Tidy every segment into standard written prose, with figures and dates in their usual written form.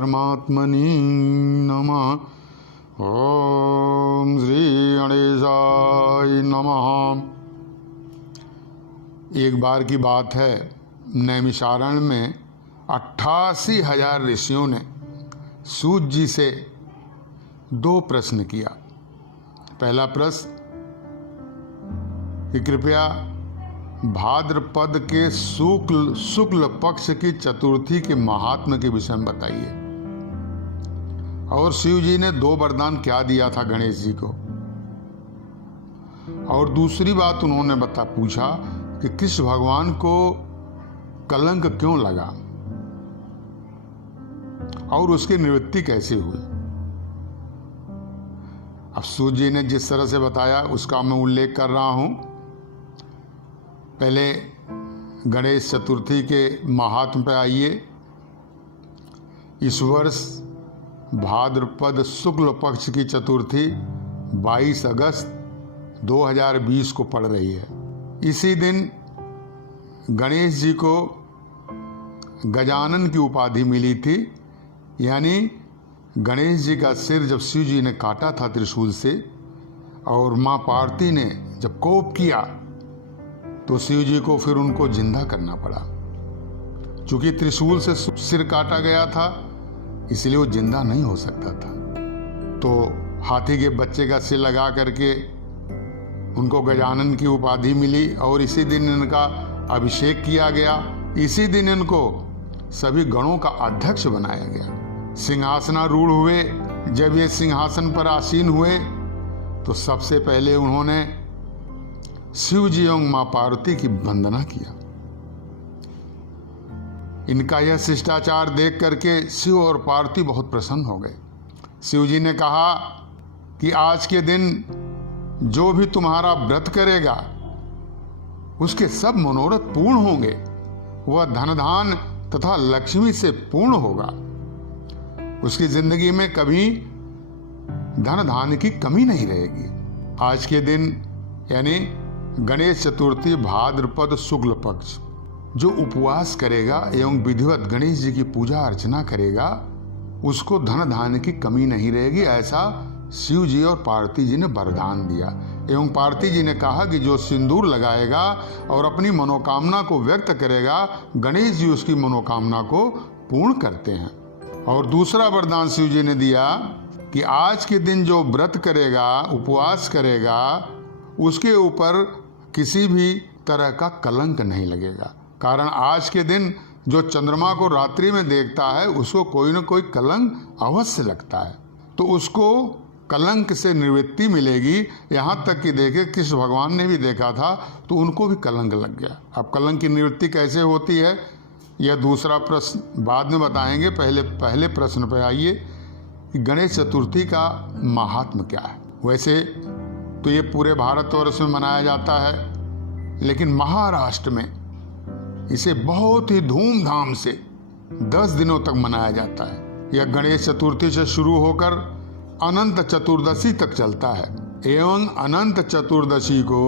परमात्मनि नमः। ओम श्री गणेशाय नमः। एक बार की बात है, नैमिषारण्य में 88,000 ऋषियों ने सूत जी से 2 प्रश्न किया। पहला प्रश्न कि कृपया भाद्रपद के शुक्ल पक्ष की चतुर्थी के महात्म्य के विषय में बताइए। और शिव जी ने 2 वरदान क्या दिया था गणेश जी को। और दूसरी बात उन्होंने पूछा कि कृष्ण भगवान को कलंक क्यों लगा और उसकी निवृत्ति कैसे हुई। अब सूत जी ने जिस तरह से बताया उसका मैं उल्लेख कर रहा हूं। पहले गणेश चतुर्थी के महात्म्य पे आइए। इस वर्ष भाद्रपद शुक्ल पक्ष की चतुर्थी 22 अगस्त 2020 को पड़ रही है। इसी दिन गणेश जी को गजानन की उपाधि मिली थी, यानी गणेश जी का सिर जब शिव जी ने काटा था त्रिशूल से और मां पार्वती ने जब कोप किया तो शिव जी को फिर उनको जिंदा करना पड़ा। चूंकि त्रिशूल से सिर काटा गया था इसलिए वो जिंदा नहीं हो सकता था, तो हाथी के बच्चे का सिर लगा करके उनको गजानन की उपाधि मिली और इसी दिन इनका अभिषेक किया गया। इसी दिन इनको सभी गणों का अध्यक्ष बनाया गया। सिंहासनारूढ़ हुए। जब ये सिंहासन पर आसीन हुए तो सबसे पहले उन्होंने शिव जी एवं मां पार्वती की वंदना किया। इनका यह शिष्टाचार देख करके शिव और पार्वती बहुत प्रसन्न हो गए। शिव जी ने कहा कि आज के दिन जो भी तुम्हारा व्रत करेगा उसके सब मनोरथ पूर्ण होंगे। वह धन धान तथा लक्ष्मी से पूर्ण होगा। उसकी जिंदगी में कभी धन धान की कमी नहीं रहेगी। आज के दिन यानी गणेश चतुर्थी भाद्रपद शुक्ल पक्ष, जो उपवास करेगा एवं विधिवत गणेश जी की पूजा अर्चना करेगा उसको धन धान की कमी नहीं रहेगी, ऐसा शिव जी और पार्वती जी ने वरदान दिया। एवं पार्वती जी ने कहा कि जो सिंदूर लगाएगा और अपनी मनोकामना को व्यक्त करेगा गणेश जी उसकी मनोकामना को पूर्ण करते हैं। और दूसरा वरदान शिव जी ने दिया कि आज के दिन जो व्रत करेगा, उपवास करेगा, उसके ऊपर किसी भी तरह का कलंक नहीं लगेगा। कारण आज के दिन जो चंद्रमा को रात्रि में देखता है उसको कोई न कोई कलंक अवश्य लगता है, तो उसको कलंक से निवृत्ति मिलेगी। यहाँ तक कि देखे कृष्ण भगवान ने भी देखा था तो उनको भी कलंक लग गया। अब कलंक की निवृत्ति कैसे होती है यह दूसरा प्रश्न बाद में बताएंगे। पहले प्रश्न पर आइए कि गणेश चतुर्थी का महात्म्य क्या है। वैसे तो ये पूरे भारतवर्ष में मनाया जाता है, लेकिन महाराष्ट्र में इसे बहुत ही धूमधाम से 10 दिनों तक मनाया जाता है। यह गणेश चतुर्थी से शुरू होकर अनंत चतुर्दशी तक चलता है एवं अनंत चतुर्दशी को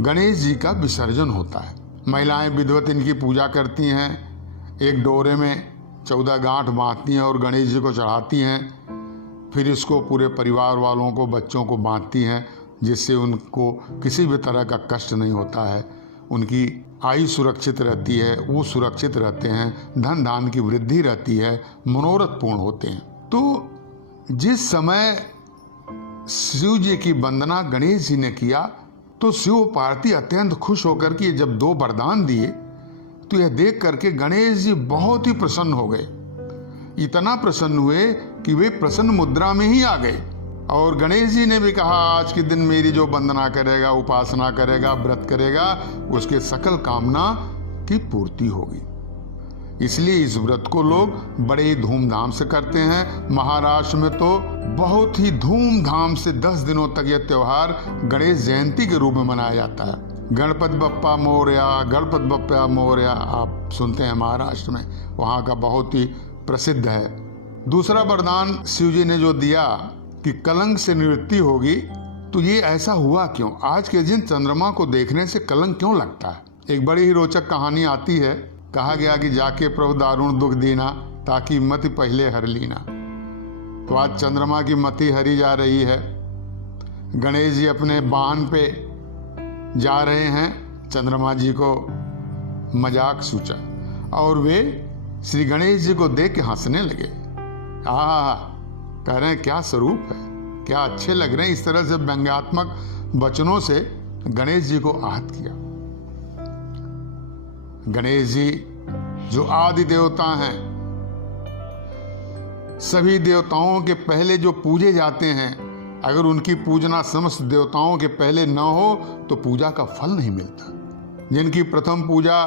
गणेश जी का विसर्जन होता है। महिलाएं विधिवत इनकी पूजा करती हैं। एक डोरे में 14 गांठ बांधती हैं और गणेश जी को चढ़ाती हैं। फिर इसको पूरे परिवार वालों को, बच्चों को बांटती हैं, जिससे उनको किसी भी तरह का कष्ट नहीं होता है। उनकी आयु सुरक्षित रहती है, वो सुरक्षित रहते हैं, धन धान की वृद्धि रहती है, मनोरथ पूर्ण होते हैं। तो जिस समय शिव जी की वंदना गणेश जी ने किया तो शिव पार्वती अत्यंत खुश होकर के जब 2 वरदान दिए तो यह देख करके गणेश जी बहुत ही प्रसन्न हो गए। इतना प्रसन्न हुए कि वे प्रसन्न मुद्रा में ही आ गए। और गणेश जी ने भी कहा आज के दिन मेरी जो वंदना करेगा, उपासना करेगा, व्रत करेगा, उसके सकल कामना की पूर्ति होगी। इसलिए इस व्रत को लोग बड़े ही धूमधाम से करते हैं। महाराष्ट्र में तो बहुत ही धूमधाम से 10 दिनों तक यह त्योहार गणेश जयंती के रूप में मनाया जाता है। गणपति बप्पा मोरया, गणपति बप्पा मोरया आप सुनते हैं महाराष्ट्र में, वहाँ का बहुत ही प्रसिद्ध है। दूसरा वरदान शिव जी ने जो दिया कि कलंक से निवृत्ति होगी, तो ये ऐसा हुआ क्यों? आज के दिन चंद्रमा को देखने से कलंक क्यों लगता है? एक बड़ी ही रोचक कहानी आती है। कहा गया कि जाके प्रभु दारुण दुख दीना, ताकि मति पहले हर लीना। तो आज चंद्रमा की मति हरी जा रही है। गणेश जी अपने वाहन पे जा रहे हैं। चंद्रमा जी को मजाक सूझा और वे श्री गणेश जी को देख के हंसने लगे। कह रहे हैं क्या स्वरूप है, क्या अच्छे लग रहे हैं। इस तरह से व्यंग्यात्मक वचनों से गणेश जी को आहत किया। गणेश जी जो आदि देवता हैं, सभी देवताओं के पहले जो पूजे जाते हैं, अगर उनकी पूजना समस्त देवताओं के पहले न हो तो पूजा का फल नहीं मिलता। जिनकी प्रथम पूजा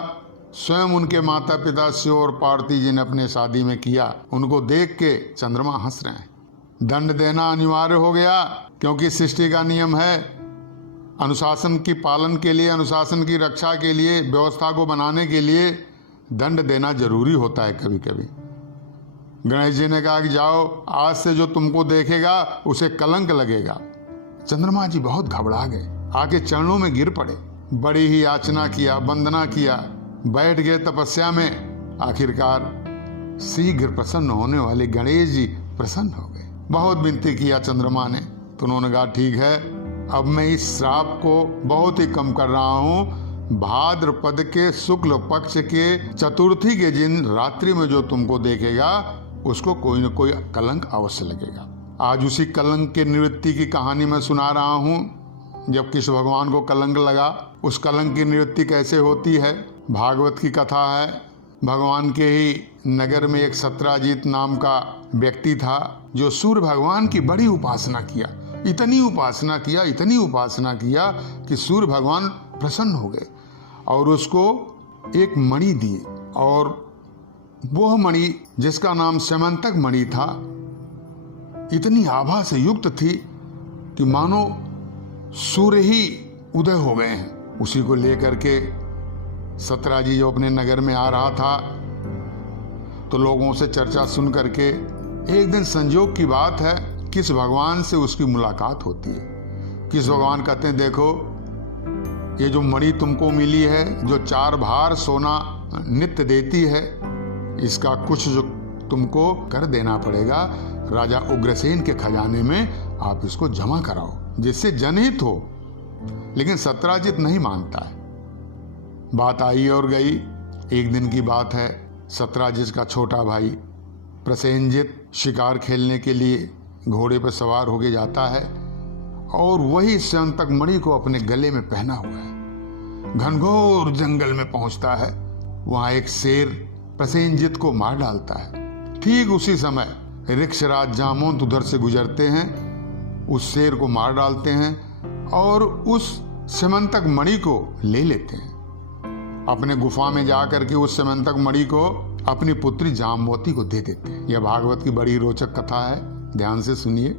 स्वयं उनके माता पिता शिव और पार्वती जी ने अपने शादी में किया, उनको देख के चंद्रमा हंस रहे हैं। दंड देना अनिवार्य हो गया, क्योंकि सृष्टि का नियम है। अनुशासन की पालन के लिए, अनुशासन की रक्षा के लिए, व्यवस्था को बनाने के लिए दंड देना जरूरी होता है कभी कभी। गणेश जी ने कहा कि जाओ, आज से जो तुमको देखेगा उसे कलंक लगेगा। चंद्रमा जी बहुत घबरा गए, आके चरणों में गिर पड़े, बड़ी ही याचना किया, वंदना किया, बैठ गए तपस्या में। आखिरकार शीघ्र प्रसन्न होने वाले गणेश जी प्रसन्न हो गए। बहुत विनती किया चंद्रमा ने, तो उन्होंने कहा ठीक है, अब मैं इस श्राप को बहुत ही कम कर रहा हूँ। भाद्रपद के शुक्ल पक्ष के चतुर्थी के दिन रात्रि में जो तुमको देखेगा उसको कोई न कोई कलंक अवश्य लगेगा। आज उसी कलंक के निवृत्ति की कहानी मैं सुना रहा हूँ। जब कृष्ण भगवान को कलंक लगा, उस कलंक की निवृत्ति कैसे होती है, भागवत की कथा है। भगवान के ही नगर में एक सत्राजित नाम का व्यक्ति था, जो सूर्य भगवान की बड़ी उपासना किया। इतनी उपासना किया, इतनी उपासना किया कि सूर्य भगवान प्रसन्न हो गए और उसको एक मणि दिए। और वह मणि, जिसका नाम स्यमंतक मणि था, इतनी आभा से युक्त थी कि मानो सूर्य ही उदय हो गए हैं। उसी को लेकर के सत्राजी जो अपने नगर में आ रहा था, तो लोगों से चर्चा सुन करके एक दिन संजोग की बात है, किस भगवान से उसकी मुलाकात होती है। किस भगवान कहते हैं, देखो ये जो मणि तुमको मिली है, जो 4 भार सोना नित्य देती है, इसका कुछ जो तुमको कर देना पड़ेगा। राजा उग्रसेन के खजाने में आप इसको जमा कराओ, जिससे जनहित हो। लेकिन सत्राजित नहीं मानता है। बात आई और गई। एक दिन की बात है, सत्राजित का छोटा भाई प्रसेनजित शिकार खेलने के लिए घोड़े पर सवार होके जाता है और वही स्यंतक मणि को अपने गले में पहना हुआ है। घनघोर जंगल में पहुंचता है। वहां एक शेर प्रसेनजित को मार डालता है। ठीक उसी समय ऋक्षराज जामवंत उधर से गुजरते हैं, उस शेर को मार डालते हैं और उस स्यमंतक मणि को ले लेते हैं। अपने गुफा में जाकर के उस स्यमंतक मणि को अपनी पुत्री जामवती को दे देते हैं। यह भागवत की बड़ी रोचक कथा है, ध्यान से सुनिए।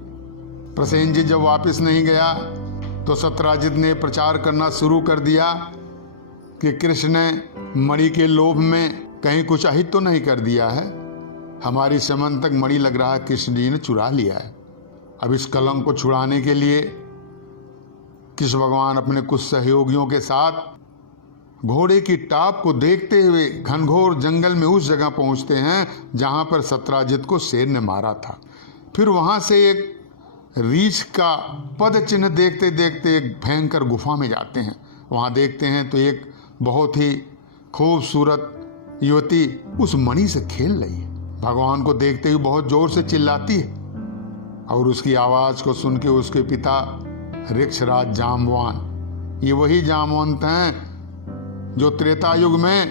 प्रसेनजित जब वापस नहीं गया तो सत्राजित ने प्रचार करना शुरू कर दिया कि कृष्ण ने मणि के लोभ में कहीं कुछ अहित तो नहीं कर दिया है। हमारी स्यमंतक मणि लग रहा है कृष्ण जी ने चुरा लिया है। अब इस कलंक को छुड़ाने के लिए कृष्ण भगवान अपने कुछ सहयोगियों के साथ घोड़े की टाप को देखते हुए घनघोर जंगल में उस जगह पहुंचते हैं जहां पर सत्राजित को शेर ने मारा था। फिर वहां से एक रीछ का पद चिन्ह देखते देखते एक भयंकर गुफा में जाते हैं। वहां देखते हैं तो एक बहुत ही खूबसूरत युवती उस मणि से खेल रही है। भगवान को देखते हुए बहुत जोर से चिल्लाती है और उसकी आवाज को सुन के उसके पिता ऋक्षराज जाम्बवान, ये वही जामवंत हैं जो त्रेता युग में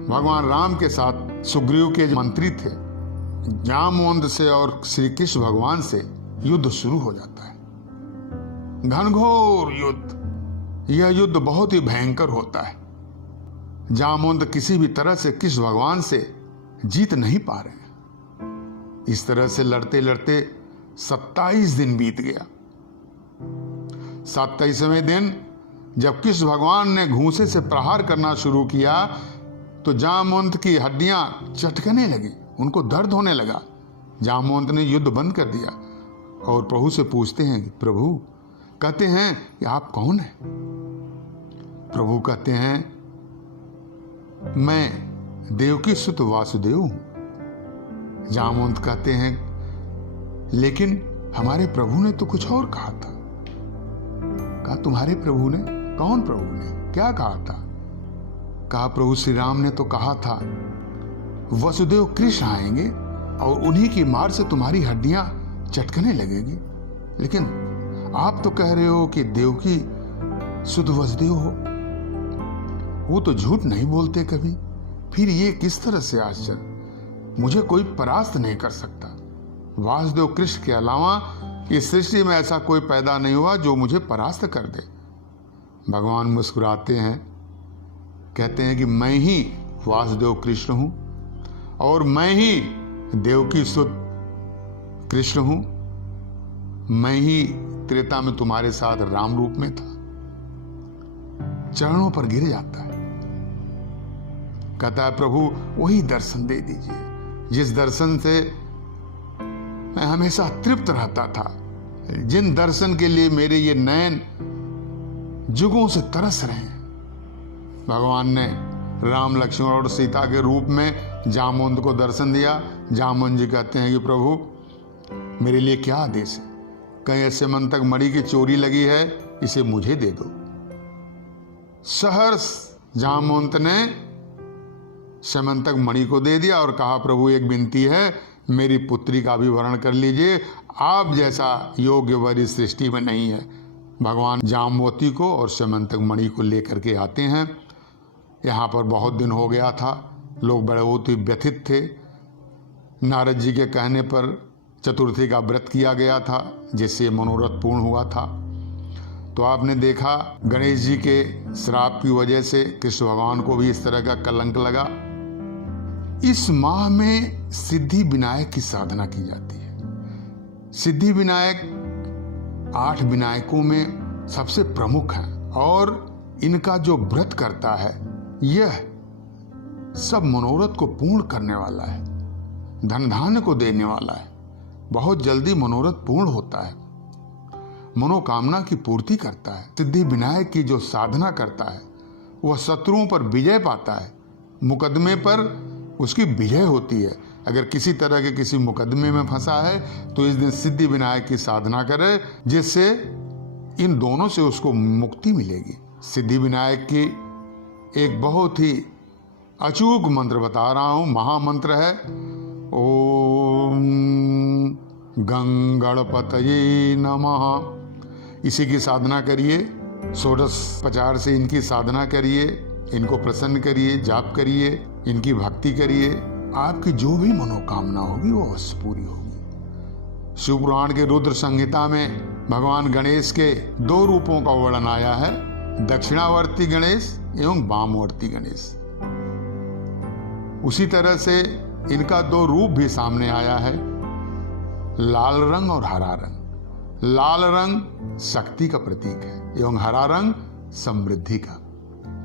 भगवान राम के साथ सुग्रीव के मंत्री थे। जामवंत से और श्री कृष्ण भगवान से युद्ध शुरू हो जाता है। घनघोर युद्ध। यह युद्ध बहुत ही भयंकर होता है। जामवंत किसी भी तरह से कृष्ण भगवान से जीत नहीं पा रहे हैं। इस तरह से लड़ते लड़ते 27 दिन बीत गया। 27वें दिन जब कृष्ण भगवान ने घूंसे से प्रहार करना शुरू किया तो जामवंत की हड्डियां चटकने लगी, उनको दर्द होने लगा। जामवंत ने युद्ध बंद कर दिया और प्रभु से पूछते हैं, प्रभु, कहते हैं कि आप कौन हैं? प्रभु कहते हैं, मैं देवकी सुत वासुदेव हूं। जामवंत कहते हैं, लेकिन हमारे प्रभु ने तो कुछ और कहा था। कहा तुम्हारे प्रभु ने? कौन प्रभु ने? क्या कहा था? कहा प्रभु श्री राम ने तो कहा था वसुदेव कृष्ण आएंगे और उन्हीं की मार से तुम्हारी हड्डियां चटकने लगेगी। लेकिन आप तो कह रहे हो कि देवकी शुद्ध वसुदेव हो। वो तो झूठ नहीं बोलते कभी। फिर ये किस तरह से आश्चर्य? मुझे कोई परास्त नहीं कर सकता। वासुदेव कृष्ण के अलावा इस सृष्टि में ऐसा कोई पैदा नहीं हुआ जो मुझे परास्त कर दे। भगवान मुस्कुराते हैं, कहते हैं कि मैं ही वासुदेव कृष्ण हूं और मैं ही देवकी सुत कृष्ण हूं। मैं ही त्रेता में तुम्हारे साथ राम रूप में था। चरणों पर गिर जाता है, कहता है प्रभु वही दर्शन दे दीजिए जिस दर्शन से मैं हमेशा तृप्त रहता था, जिन दर्शन के लिए मेरे ये नयन जुगों से तरस रहे हैं। भगवान ने राम, लक्ष्मण और सीता के रूप में जामवंत को दर्शन दिया। जामवंत जी कहते हैं कि प्रभु मेरे लिए क्या आदेश है? कहीं ऐसे मन तक मणि की चोरी लगी है, इसे मुझे दे दो। सहर्ष जामवंत ने समंतक मणि को दे दिया और कहा प्रभु एक विनती है, मेरी पुत्री का भी वरण कर लीजिए। आप जैसा योग्य वर इस सृष्टि में नहीं है। भगवान जामवती को और समंतक मणि को लेकर के आते हैं। यहाँ पर बहुत दिन हो गया था, लोग बड़े बहुत ही व्यथित थे। नारद जी के कहने पर चतुर्थी का व्रत किया गया था, जिससे मनोरथ पूर्ण हुआ था। तो आपने देखा गणेश जी के श्राप की वजह से कृष्ण भगवान को भी इस तरह का कलंक लगा। इस माह में सिद्धि विनायक की साधना की जाती है। सिद्धि विनायक 8 विनायकों में सबसे प्रमुख हैं और इनका जो व्रत करता है यह सब मनोरथ को पूर्ण करने वाला है, धन धान्य को देने वाला है। बहुत जल्दी मनोरथ पूर्ण होता है, मनोकामना की पूर्ति करता है। सिद्धि विनायक की जो साधना करता है वह शत्रुओं पर विजय पाता है, मुकदमे पर उसकी विजय होती है। अगर किसी तरह के किसी मुकदमे में फंसा है तो इस दिन सिद्धि विनायक की साधना करे, जिससे इन दोनों से उसको मुक्ति मिलेगी। सिद्धि विनायक की एक बहुत ही अचूक मंत्र बता रहा हूं, महामंत्र है ओम गंगणपतये नमः। इसी की साधना करिए, षोडशोपचार से इनकी साधना करिए, इनको प्रसन्न करिए, जाप करिए, इनकी भक्ति करिए। आपकी जो भी मनोकामना होगी वो अवश्य पूरी होगी। शिव पुराण के रुद्र संहिता में भगवान गणेश के 2 रूपों का वर्णन आया है, दक्षिणावर्ती गणेश एवं वामवर्ती गणेश। उसी तरह से इनका 2 रूप भी सामने आया है, लाल रंग और हरा रंग। लाल रंग शक्ति का प्रतीक है एवं हरा रंग समृद्धि का।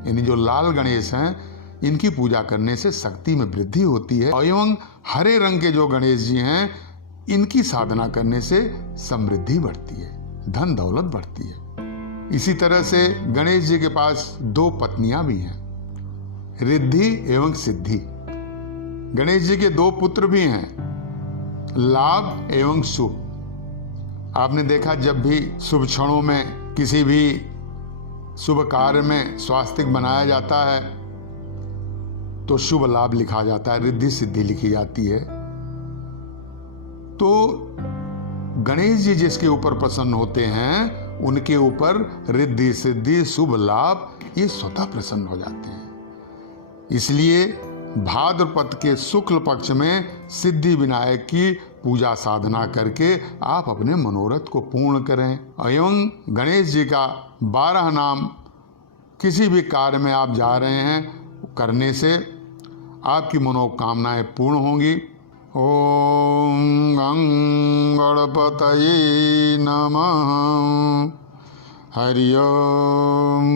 यानी जो लाल गणेश हैं इनकी पूजा करने से शक्ति में वृद्धि होती है, एवं हरे रंग के जो गणेश जी हैं इनकी साधना करने से समृद्धि बढ़ती है, धन दौलत बढ़ती है। इसी तरह से गणेश जी के पास 2 पत्नियां भी हैं, रिद्धि एवं सिद्धि। गणेश जी के 2 पुत्र भी हैं, लाभ एवं शुभ। आपने देखा जब भी शुभ क्षणों में किसी भी शुभ कार्य में स्वास्तिक बनाया जाता है तो शुभ लाभ लिखा जाता है, रिद्धि सिद्धि लिखी जाती है। तो गणेश जी जिसके ऊपर प्रसन्न होते हैं उनके ऊपर रिद्धि सिद्धि शुभ लाभ ये स्वतः प्रसन्न हो जाते हैं। इसलिए भाद्रपद के शुक्ल पक्ष में सिद्धि विनायक की पूजा साधना करके आप अपने मनोरथ को पूर्ण करें। एवं गणेश जी का 12 नाम किसी भी कार्य में आप जा रहे हैं करने से आपकी मनोकामनाएं पूर्ण होंगी। ओम गणपतये नमः। हरि ओम।